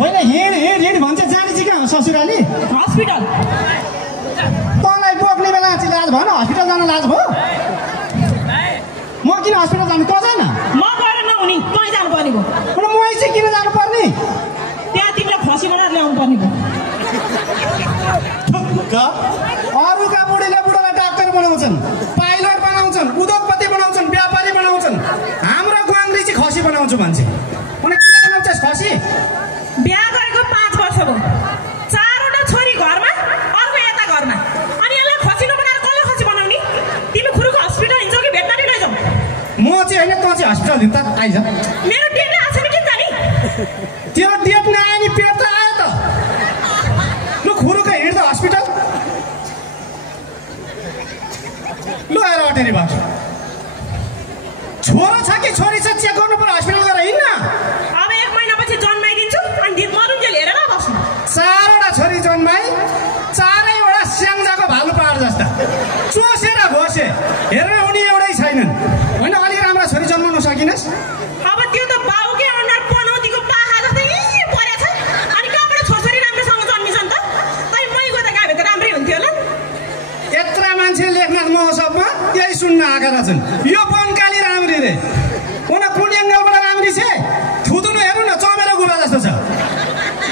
होइन हिँड भन्छ जाने चाहिँ कहाँ हो ससुराली हस्पिटल तँलाई बोक्ने बेला चाहिँ लाज भएन हस्पिटल जान लाज भयो म किन हस्पिटल जानु त जान म गएर नहुने तँ जानु पर्ने भयो म चाहिँ किन जानु पर्ने त्यहाँ तिमीलाई खसी बनाएर ल्याउनु पर्ने भयो अरूका बुढीले बुढोलाई डाक्टर बनाउँछन् पाइलट बनाउँछन् उद्योगपति बनाउँछन् व्यापारी बनाउँछन् हाम्रो गुवाङ्री चाहिँ खसी बनाउँछु मान्छे किन बनाउँछस् खसी बिहा गरेको 5 वर्ष भयो 4वटा छोरी घरमा अर्को यता घरमा अनि यसलाई खसी नबनाएर कसले खसी बनाउने तिमी खुरुको हस्पिटल हिँड्छौ कि भेटनारी लैजाऊ म चाहिँ होइन तँ चाहिँ हस्पिटल हिँड्दा आइज मेरो डेट आएको छैन किन जाने त्यो डेट नआयो नि पेट त आयो त लु खुरुको हिँड्दा हस्पिटल लु आएर अटेरी भएको छोरो छ कि छोरी छ चेक गर्नु पर्यो हस्पिटल गएर हिँड्न अब 1 महिनापछि जन्माइदिन्छु अनि मरुन्जेल हेरेर बस्नु 4वटा छोरी जन्माई 4वटा स्याङ्जाको भालु पहाड जस्ता चोसेर घोसे हेर्न उनी एउटै छैनन् होइन अलिक राम्रा छोरी जन्माउन सकिनस् अब त्यो त बाउकै अनुहार पनौतीको पाहा जस्तै परेछ अनि कहाँबाट छोरछोरी राम्रोसँग जन्मिन्छन् त अनि मैको त गाभे त राम्रै हुन्थ्यो होला यत्र मान्छे लेखनाथ महोत्सवमा यही सुन्न आएका रहेछन् यो बनकाली राम्री रे उन कुन एङ्गलबाट राम्री छ थुतुनु हेर्नु न चमेरो गुबा जस्तो छ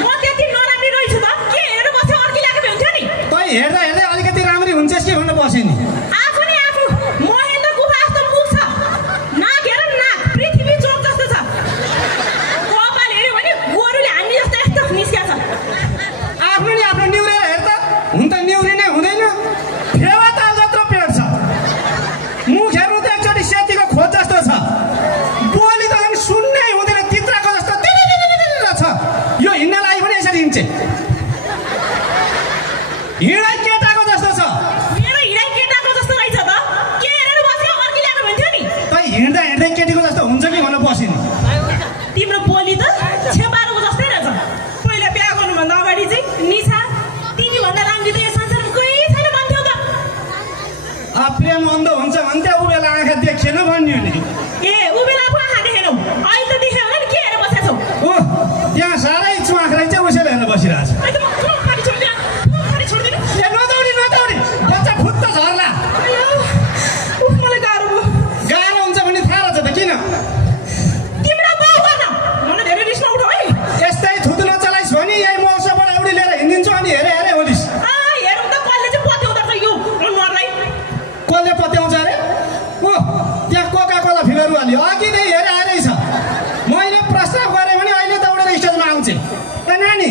म त्यति नराम्री रहेछु त के हेर्नु बस्यो अर्की लागेको हुन्थ्यो नि तै हेर्दा हेर्दै अलिकति राम्री हुन्छस् कि भन्नु बसे नि आफू नि आफू महेन्द्र गुफा जस्तो मुख छ नाक हेर नाक पृथ्वी चोक जस्तो छ कपाल हेऱ्यो भने गोरुले हान्ने जस्तो यस्तो निस्किया छ आफ्नो नि आफ्नो निहुरेर हेर त हुन त निहुरी नै हुँदैन फेवा ताल जत्रो पेट छ मुख हेर्नु त एकचोटि सेतीको खोज जस्तो छ बोली त अनि सुन्नै हुँदैन तित्राको जस्तो छ यो हिँड्न लागि पनि यसरी हिँड्छ हिँडाइ केटाको जस्तो छ मेरो हिँडाइ केटाको जस्तो रहेछ त के हेरेर बस्यो अर्की ल्याएको हुन्थ्यो नि तै हिँड्दा हिँड्दै केटीको जस्तो हुन्छ कि भनेर बस्यो नि तिम्रो बोली त छेपारोको जस्तै रहेछ पहिला बिहा गर्नुभन्दा अगाडि चाहिँ निशा तिमी भन्दा राम्री त यो संसारमा कोही छैन भन्थ्यौ त प्रेम अन्ध हुन्छ भन्थ्यो ऊ बेला आँखा देखिएन भन्यो नि ए ऊ बेला पो आँखा देखेनौ अहिले त देख्यो होला नि के हेरेर बसेका छौ ओ त्यहाँ साह्रै चुवाख रहेछ उसैले हेरेर बसिरहेछ अहिले त म पानी छोड्दिन छोड्दिन ए नदौडी बच्चा फुत्त झर्ला मलाई गाह्रो भयो गाह्रो हुन्छ भने थाहा रहेछ त किन तिम्रो बाउ गर्न मलाई धेरै रिस नउठाउ है यस्तै थुतु नचलाइस् भने यही मौसमबाट एउटी लिएर हिँडिदिन्छु अनि हेरे होलिस् हेरौँ त कसले चाहिँ पत्याउँदो रहेछ यो अनुहारलाई कसले पत्याउँछ अरे ओ त्यहाँ कोका कोला फिलहरू हाल्यो अघि नै हेरे आएरै छ मैले प्रस्ताव गरेँ भने अहिले दौडेर स्टेजमा आउँछ ए नानी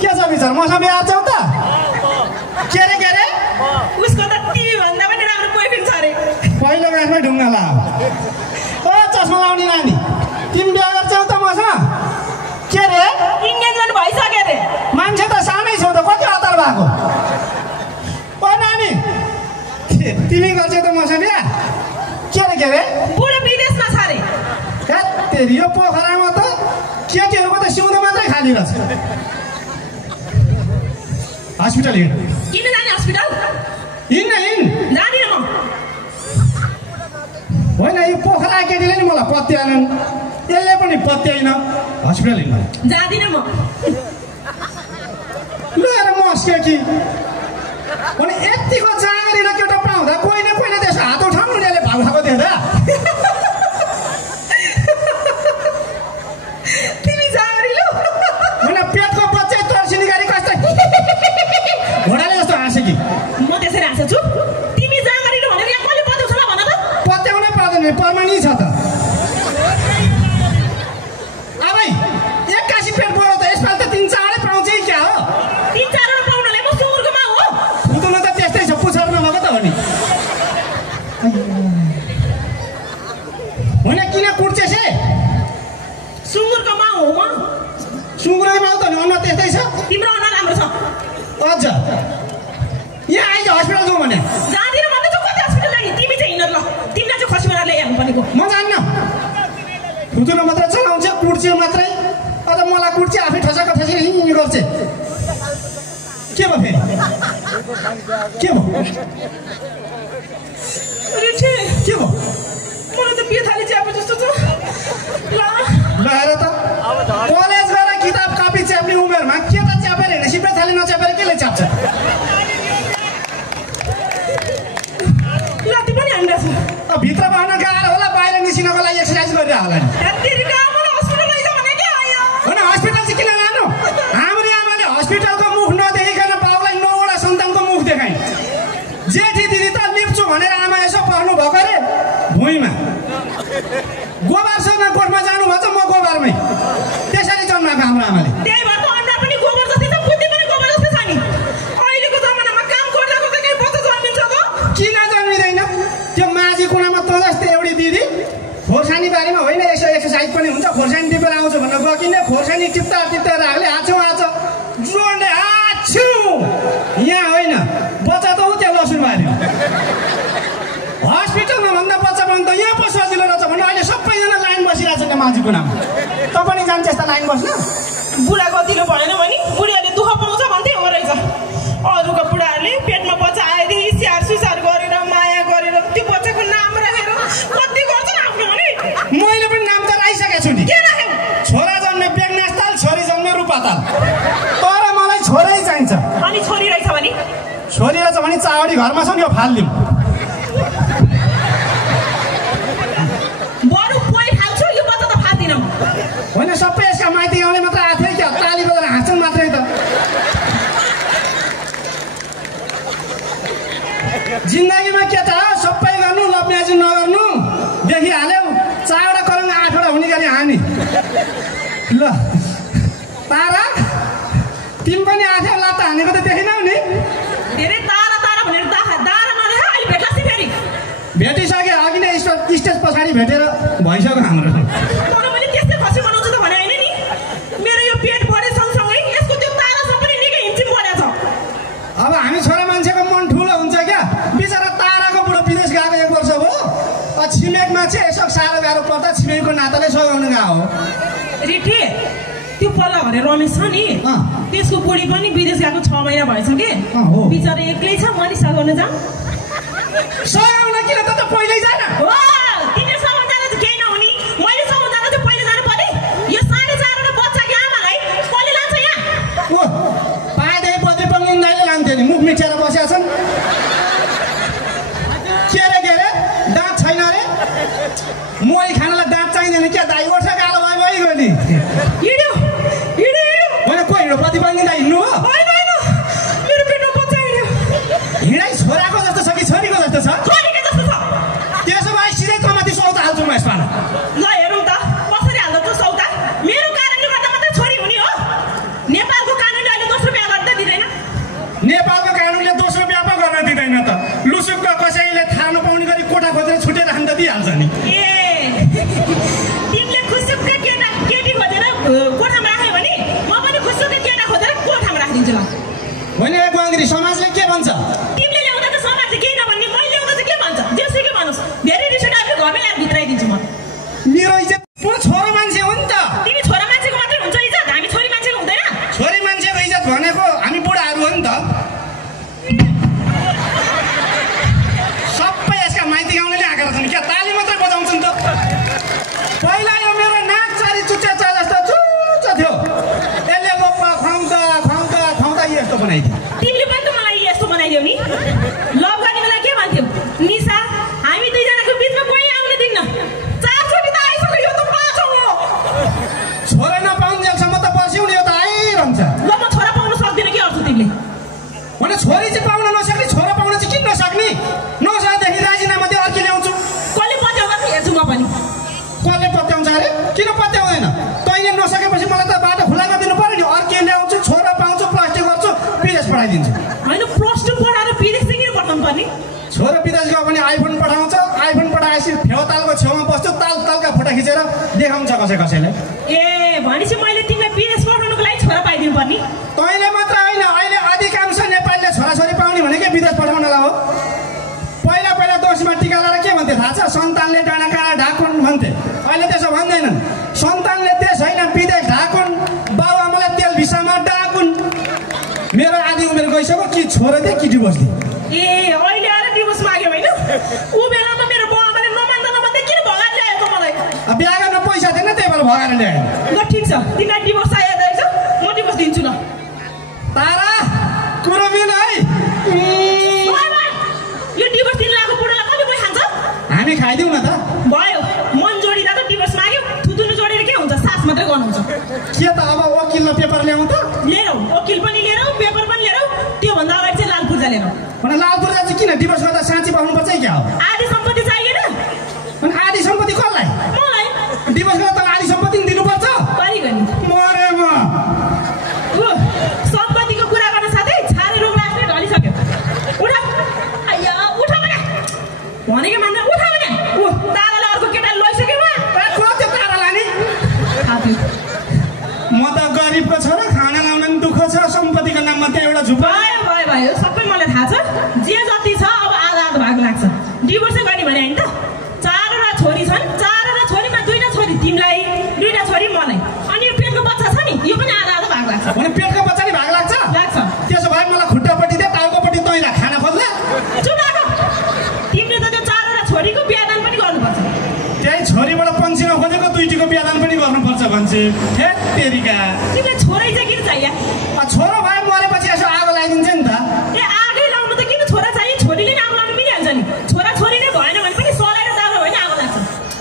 के छ विचार मसँग बिहा आउँछौ त के अरे उसको त टिभी भन्दा पनि राम्रो बोयफ्रेन्ड छ अरे पहिलो गाँसमै ढुङ्गा ला ओ चस्मा लाउने नानी तिमी बिहा गर्छौ त मसँग के रे इन्गेजमेन्ट भइसक्यो अरे मान्छे त सानै छौ त कति हतार भएको ओ नानी तिमी गर्छौ त मसँग बिहा के रे बुढो विदेशमा छ अरे तेरि यो पोखरामा त केटीहरूको त सिउँदो मात्रै खाली रहेछ हस्पिटल हिँड किन जाने हस्पिटल हिँड जाँदिन म होइन यो पोखरा केटीले नि मलाई पत्याएनन् यसले पनि पत्याइन हस्पिटल हिँड्नु जाँदिन म लिएर मस्क्यो कि भने यतिको जाँगरीले केटा पाउँदा कोही न कोहीले त्यसको हात उठाउनु नि यसले भाउ खाएको देख्दा तिमी जाँगरीलो होइन पेटको बच्चै तर्सिने गरी कस्तो घोडाले जस्तो हाँसे कि म त्यसरी हाँसेछु तिमी जाँगरीलो भनेर यहाँ कसले पत्याउँछ ल भन त पत्याउनै पर्दैन पर्मानी छ त अब 81 पेट बढो त यसपालि त 3-4 पाउँछ कि क्या हो 3-4 पाउनलाई म सुँगुरको माउ हो उतुलो त त्यस्तै छ पुछार नभएको त हो नि होइन किन कुट्छेस् हे सुँगुरको माउ हो म सुँगुरको माउ त नि अनुहार त्यस्तै छ तिम्रो अनुहार राम्रो छ अझ यहाँ आइज हस्पिटल जाउँ भने जाँदिन भन्दै चाहिँ कति हस्पिटल जाने तिमी चाहिँ हिँड ल तिमीलाई चाहिँ खसी बनाएर ल्याइहाल्नु पर्नेको म जान्न थुतुलो मात्रै चलाउँछ कुट्छ मात्रै अझ मलाई कुट्छ आफै ठसाका ठसेर हिँड्ने गर्छ के भयो फेरि के भयो अरे छे के भयो मलाई त बिहे थाली च्यापे जस्तो छ ल ल हेर त कलेज गएर किताब कापी च्याप टिप्ता टिप्ता राख्ले आछौ आछ जोडले आछु यहाँ होइन बच्चा त उ त्यहाँ लसुन मार्यो हस्पिटलमा भन्दा बच्चा पनि त यहाँ पो सजिलो रहेछ भने अहिले सबैजना लाइन बसिरहेको छ मान्छेको नाम त पनि जान्छ यस्ता लाइन बस्न बुढा गतिलो भएन भने बुढीहरूले दुःख पाउँछ भन्थे हो रहेछ अरूको बुढाहरूले पेटमा बच्चा आएदेखि स्याहार सुसार गरेर माया गरेर त्यो बच्चाको नाम राखेर कति गर्छ आफ्नो भने मैले पनि नाम त राखिसकेको छु नि के राख्यौ छोरा जन्मे बेगनास्ताल छोरी जन्मे रूपाताल तर मलाई छोरै चाहिन्छ अनि छोरी रहेछ भने छोरी रहेछ भने चावडी घरमा छ नि यो फालिदिउँ बरु पोइ फाल्छु यो बच्चा त फाल्दिनँ होइन सबै यसका माइती गाउँले मात्र आएको थियो क्या ताली बजाएर हाँस्छन् मात्रै त जिन्दगीमा के त सबै गर्नु लप्याजी नगर्नु देखिहाल्यौ 4 वटा करङ 8 वटा हुने गरी हानी ल तारा तिमी पनि आथ्यौ लात हानेको त देखेनौ नि धेरै तारा तारा भनेर दारा नदेख अहिले भेट्लास् फेरि भेटिसके अघि नै स्टेज पछाडि भेटेर भइसक्यो हाम्रो तर मैले त्यस्तै खसी बनाउँछु त भने होइन नि मेरो यो पेट बढे सँगसँगै यसको त्यो तारासँग पनि निकै हिमचिम बढेछ अब हामी छोरा मान्छेको मन ठुलो हुन्छ क्या बिचरा ताराको बुढो विदेश गएको 1 वर्ष हो छिमेकमा चाहिँ यसो साह्रो गाह्रो पर्दा छिमेकको नाताले सघाउनु गएको हो रिठे त्यो पल्ला भने रमेश छ नि त्यसको बुढी पनि विदेश गएको 6 महिना भएछ कि बिचरा एक्लै छ म नि सघाउन जाऊँ सघाउन किन त पहिल्यै जान हो तिमीले सघाउन जाँदा चाहिँ केही नहुने मैले सघाउन जाँदा चाहिँ पहिले जानु पर्ने यो 4.5 वटा बच्चाकी आमालाई कसले लान्छ यहाँ ओ पाएदेखि बद्री पङ्गिन दाइले लान्थ्यो नि मुख मिचेर बसेका छन् के रे दाँत छैन रे मोही खानालाई दाँत चाहिँदैन क्या दाइ ओठा कालो भइगयो नि हिँड्यो होइन को हिँड्यो बद्री पङ्गिन दाइ हिँड्नु हो होइन मेरो पेटमा बच्चा हिँड्यो हिँडाइ छोराको जस्तो छ कि छोरीको जस्तो छ छोरीको जस्तो छ त्यसो भए सिधै कमाती सौता हाल्छु म यसमा ल हेरौँ त कसरी हाल्दो त्यो सौदा मेरो कारणले गर्दा मात्रै छोरी हुने हो नेपालको कानुनले अहिले दोस्रो बिहा गर्न दिँदैन नेपालको कानुनले दोस्रो बिहा पो गर्न दिँदैन त लुसुक्क कसैले थाहा नपाउने गरी कोठा खोजेर छुटेर हान्न दिइहाल्छ नि ए तिमीले खुसुक्क केटी खोजेर कोठामा राख्यो भने म पनि खुसुक्क केटा खोजेर कोठामा राखिदिन्छु ल होइन गङ्ग्री समाजले के भन्छ तिमीले ल्याउँदा त समाजले केही नभन्ने मैले ल्याउँदा चाहिँ के भन्छ जेसुकै भन्नुहोस् धेरै रिस उठाएर घरमै ल्याएर भित्राइदिन्छु म मेरो इज्जत म छोरो मान्छे हो नि त तिमी छोरा मान्छेको मात्रै हुन्छ इज्जत हामी छोरी मान्छेको हुँदैन छोरी मान्छेको इज्जत भनेको हामी बुढाहरू हो नि त सबै यसका माइती गाउँले आएका छन् क्या ताली मात्रै बजाउँछन् त पहिला यो मेरो नाक चारी चुच्चा जस्तो चुच्चा थियो यसले लोप्पा खुवाउँदा यस्तो बनाइदियो तिमीले पनि त मलाई यस्तो बनाइदियो नि लभ गर्ने बेला के भन्थ्यौ निशा हामी दुईजनाको बिचमा कोही आउन दिन्न 4 छोरी त आइसक्यो यो त 5 हो छोरा नपाउन्जेलसम्म त बस्यौ नि यो त आइरहन्छ ल म छोरा पाउन सक्दिनँ के अर्थ तिमीले भने छोरी चाहिँ पाउन नसक्ने छोरा पाउन चाहिँ किन नसक्ने नसक्दाखेरि राजीनामा दियो अर्की ल्याउँछु कसले पत्याउँदा हेर्छु म पनि कसले पत्याउँछ अरे किन पत्याउँदैन तैँले नसकेपछि मलाई त बाटो खुला गरिदिनु पर्यो नि अर्की ल्याउँछु छोरा पाउँछु प्लास्टिक गर्छु विदेश पठाइदिन्छु होइन प्लस 2 पढाएर विदेश चाहिँ किन पठाउनु पर्ने छोरा विदेश गयो भने आइफोन पठाउँछ आइफोन पठाएपछि फेवातालको छेउमा बस्छु तालका फोटा खिचेर देखाउँछ कसैलाई ए भनेपछि मैले तिमीलाई विदेश पठाउनुको लागि छोरा पाइदिनु पर्ने तैँले मात्र होइन अहिले अधिकांश नेपालीले छोराछोरी पाउने भनेकै विदेश पठाउनलाई हो पहिला दोषमा टिका लगाएर के भन्थे थाहा छ सन्तानले डाँडा काँडा ढाकुन् भन्थे अहिले त्यसो भन्दैनन् सन्तानले देश होइन विदेश ढाकुन् बाबुआमालाई तेल भिसामा डाकुन् मेरो आधी उमेर गइसक्यो कि छोरा दिए कि डिभोर्स दिए ए अहिले आएर डिभोर्स माग्यो होइन ऊ बेलामा मेरो बाबुआमाले नमान्दै किन भगाएर ल्यायो त मलाई बिहा गर्न पैसा थिएन त्यही भएर भगाएर ल्याएँ ल ठिक छ तिमीलाई डिभोर्स चाहिएको रहेछ म डिभोर्स दिन्छु ल तारा कुरो मिल है यो डिभोर्स दिन लागेको बुढोलाई कसले कोही खान्छ हामी खाइदिउँ न त भयो मन जोडिँदा त डिभोर्स माग्यो थुतुनु जोडेर के हुन्छ सास मात्रै गर्नुहुन्छ के त अब वकिल र पेपर ल्याउँ त लिएर वकिल पनि लिएर पेपर पनि लिएर त्योभन्दा अगाडि चाहिँ लाल पूजा लिएर भने लाल पूजा चाहिँ किन डिभोर्स गर्दा साँच्ची पाउनुपर्छ क्या हो आधी सम्पत्ति चाहिएन अनि आधी सम्पत्ति कसलाई मलाई डिभोर्स गर्दा त आधी सम्पत्ति दिनुपर्छ पारिगयो नि मरे म सम्पत्तिको कुरा गर्न साथै छारे रोग लाग्ने ढलिसक्यो उठा आइया उठा भनेको मान्दा उठा भने ताराले अर्को केटा लैसक्यो तारा लाने म त गरिबको छोरा खाना लाउन नि दुःख छ सम्पत्तिको नाममा त्यहाँ एउटा झुप्पा भयो सबै मलाई थाहा छ जे जति छ अब आधा भाग लाग्छ डिभोर्सै गर्ने भने हैन त 4वटा छोरी छन् 4वटा छोरीमा 2टा छोरी तिमीलाई 2टा छोरी मलाई अनि यो पेटको बच्चा छ नि यो पनि आधा भाग लाग्छ भने पेटको बच्चा नि भाग लाग्छ त्यसो भए मलाई खुट्टापट्टि दे टाउकोपट्टि तैला खाना खोज्ला चुप लाग तिमीले त त्यो 4वटा छोरीको बिहादान पनि गर्नुपर्छ त्यही छोरीबाट पन्छिन खोजेको 2टीको बिहादान पनि गर्नुपर्छ भन्छ हे तेरीका तिमीले छोरै चाहिँ किन चाहियो छोरो भए मरेपछि यसो आगो लगाइदिन्छ नि त ए आगै लाउनु त किन छोरा चाहियो छोरीले नि आगो लाउनु मिलिहाल्छ नि छोरा छोरी नै भएन भने पनि सलाएर दाउरा भयो नि आगो लाग्छ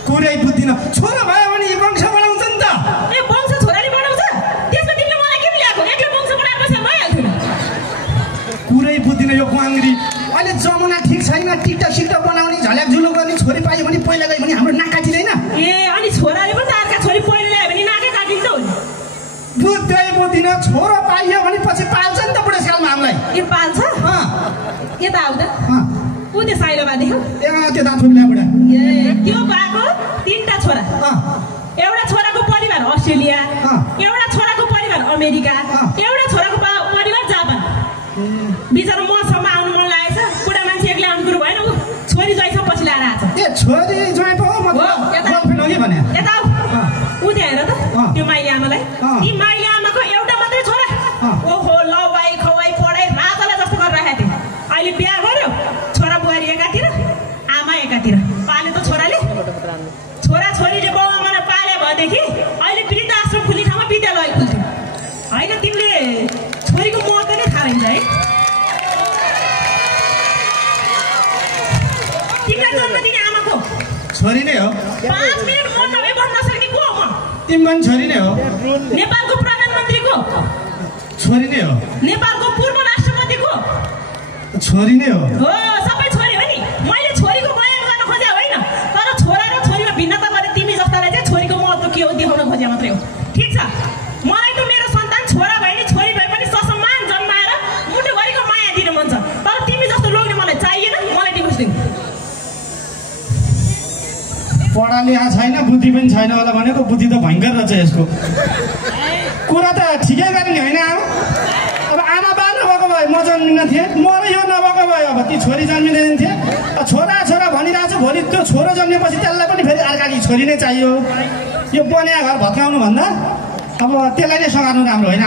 कुरै बुझ्दिन छोरा भयो भने वंश बढाउँछ नि त ए वंश छोराले बढाउँछ त्यसमा तिमीले मलाई के ल्याएको एक्लै वंश बढाएपछि भइहाल्थ्यो नि कुरै बुझ्दिन यो ग्वाङ्ग्री अहिले जमाना ठिक छैन टिकटक सिकटक बनाउने झल्याक झुलुक गर्ने छोरी पाइयो भने पहिला गयो भने हाम्रो नाक काटिँदैन ए अनि छोराले पनि त अर्का छोरी पहिला ल्यायो भने नाकै काटिन्छ हो नि बुझ्दै बुझ्दिन छोरो पाइयो भने पछि पाल्छ नि त बुढेसकालमा हामीलाई ए पाल्छ यता आउ त ऊ त्यो साइलोमा देख्यौ त्यो दाथुम्ला बुढा ए त्यो भएको 3टा छोरा एउटा छोराको परिवार अस्ट्रेलिया एउटा छोराको परिवार अमेरिका एउटा छोराको परिवार जापान बिचरा मसम्म आउनु मन लागेछ बुढा मान्छे एक्लै आउनु कुरो भएन ऊ छोरी ज्वाइँसँग पछि ल्याएर आएछ ए छोरी ज्वाइँ पो भने यता आऊ ऊ त्यहाँ हेर त त्यो माइली आमालाई ती माइली आमाको एउटा मात्रै छोरा ओहो लवाई खवाई पढाइ राजालाई जस्तो गरेर राखेको थियो अहिले बिहा गर्यो छोरा बुहारी एकातिर आमा एकातिर पाले त छोराले छोरा छोरीले बाउ आमाले पाले भएदेखि अहिले वृद्ध आश्रम खुल्ने ठाउँमा विद्यालय खुल्थ्यो होइन तिमीले छोरीको महत्त्व नै थाहा रहेछ है तिमीलाई जन्म दिने आमाको छोरी नै हो 5 मिनट मन नभए बस्न नसक्ने को हो म तिमी पनि छोरी नै हो नेपालको प्रधानमन्त्रीको छोरी नै हो नेपालको पूर्व राष्ट्रपतिको छोरी नै हो सबै छोरी हो नि मैले छोरीको बयान गर्न खोजे होइन तर छोरा र छोरीमा भिन्नता गरे तिमी जस्तालाई चाहिँ छोरीको महत्त्व के हो देखाउन खोजे मात्रै हो ठिक छ मलाई त मेरो सन्तान छोरा भए नि छोरी भए पनि ससम्मान जन्माएर मुटुभरिको माया दिन मन छ तर तिमी जस्तो लोग्ने मलाई चाहिएन मलाई डिभोर्स दिनु पढा लेखा छैन बुद्धि पनि छैन होला भनेको बुद्धि त भयङ्कर रहेछ यसको कुरा त ठिकै गर्ने होइन अब आमा बा नभएको भए म जन्मिन थिएँ म र यो नभएको भए अब ती छोरी जन्मिँदैन थिए छोरा छोरा भनिरहेको छु भोलि त्यो छोरो जन्मेपछि त्यसलाई पनि फेरि अर्काकी छोरी नै चाहियो यो बनिया घर भत्काउनु भन्दा अब त्यसलाई नै सघार्नु राम्रो होइन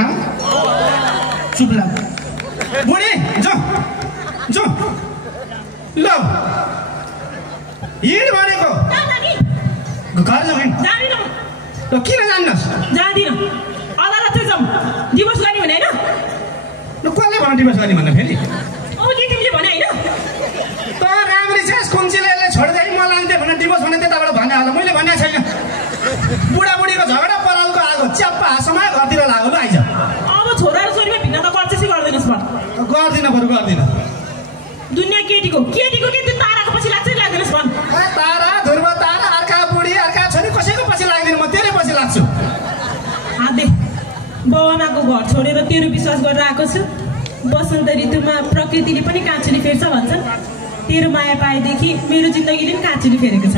चुप लाग बुढी जो ल हिँड भनेको घर जाउँ जाँदिनँ ल किन जान्नुहोस् जाँदिनँ अदालत चाहिँ जाउँ डिभोर्स गर्ने भने होइन ल कसले भन्नु डिभोर्स गर्ने भन्दा फेरि अघि तिमीले भने होइन त राम्री छ कुन्चिलेले छोड्दै म लान्थे भने डिभोर्स भने त्यताबाट भने होला मैले भनेको छैन बुढाबुढीको झगडा परालको आगो च्याप्पा समय घरतिर लाग्यो ल आइज अब छोरा र छोरीमा भिन्नता गर्छ गर्दैनस् गर्दिनँ बरु गर्दिनँ दुनियाँ केटीको के त्यो ताराको पछि लाग्छ लाग्दैनस् भन् तारा ध्रुव तारा अर्का बुढी अर्का छोरी कसैको पछि लाग्दैन म तेरै पछि लाग्छु दे बाउआमाको घर छोडेर तेरो विश्वास गरेर आएको छु बसन्त ऋतुमा प्रकृतिले पनि काँचुली फेर्छ भन्छन् तेरो माया पाएदेखि मेरो जिन्दगीले पनि काँचुली फेरेको छ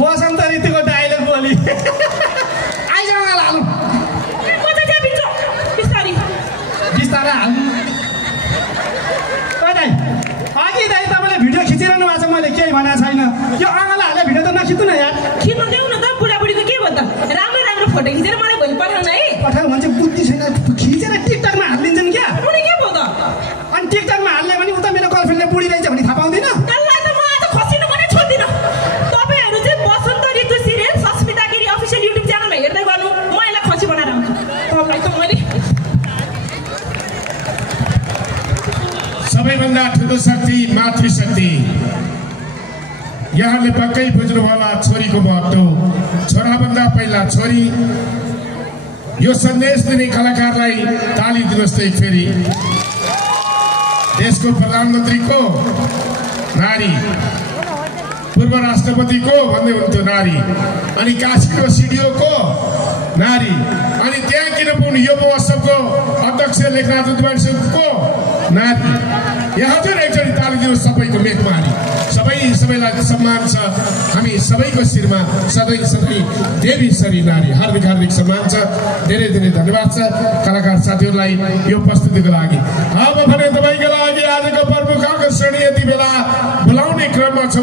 बसन्त ऋतुको डायलग बोली आइज हालौँ म चाहिँ जापिन्छु बिस्तारी बिस्तारै हाल्नु अघि दाइ तपाईँले भिडियो खिचिरहनु भएको छ मैले केही भनेको छैन यो अगाला हाले भिडियो त नखिच्नु न यार खिच्नु देऊ न त बुढाबुढीको के भयो त राम्रो राम्रो फोटो खिचेर मलाई भोलि पठाउन है पठाउ भन्छ बुद्धि छैन खिचेर टिकटकमा हालिदिन्छन् क्या अनि के भयो त अनि टिकटकमा हाल्यो भने उता मेरो गर्लफ्रेन्डले बुढी रहेछ भने थाहा पाउँदिन त्यसलाई त म आज खसिनु पनि छोड्दिनँ तपाईँहरू चाहिँ Basanta Ritu serial Sasmita Giri official YouTube च्यानलमा हेर्दै गर्नु म यसलाई खसी बनाएर आउँछु तपाईँलाई त मैले सबैभन्दा ठुलो शक्ति मातृशक्ति यहाँले पक्कै बुझ्नु होला छोरीको महत्त्व छोराभन्दा पहिला छोरी यो सन्देश दिने कलाकारलाई ताली दिनुहोस् त एक फेरि देशको प्रधानमन्त्री को नारी पूर्व राष्ट्रपति को भन्दै हुन्थ्यो नारी अनि काशीको सिडिओ को नारी अनि त्यहाँ किन पुग्नु यो महोत्सवको अध्यक्ष अध्यक्ष लेखनाथ उद्वानसिंहको नाति। यहाँ हजुर एकचोटि ताली दिनुहोस् सबैको मेघमारी। सबैलाई सम्मान छ। हामी सबैको शिरमा सधैँ सधैँ देवी सरी नारी। हार्दिक हार्दिक सम्मान छ। धेरै धेरै धन्यवाद छ कलाकार साथीहरूलाई यो प्रस्तुतिको लागि। अब भने तपाईँको लागि आजको प्रमुख आकर्षण यति बेला बोलाउने क्रममा छौँ।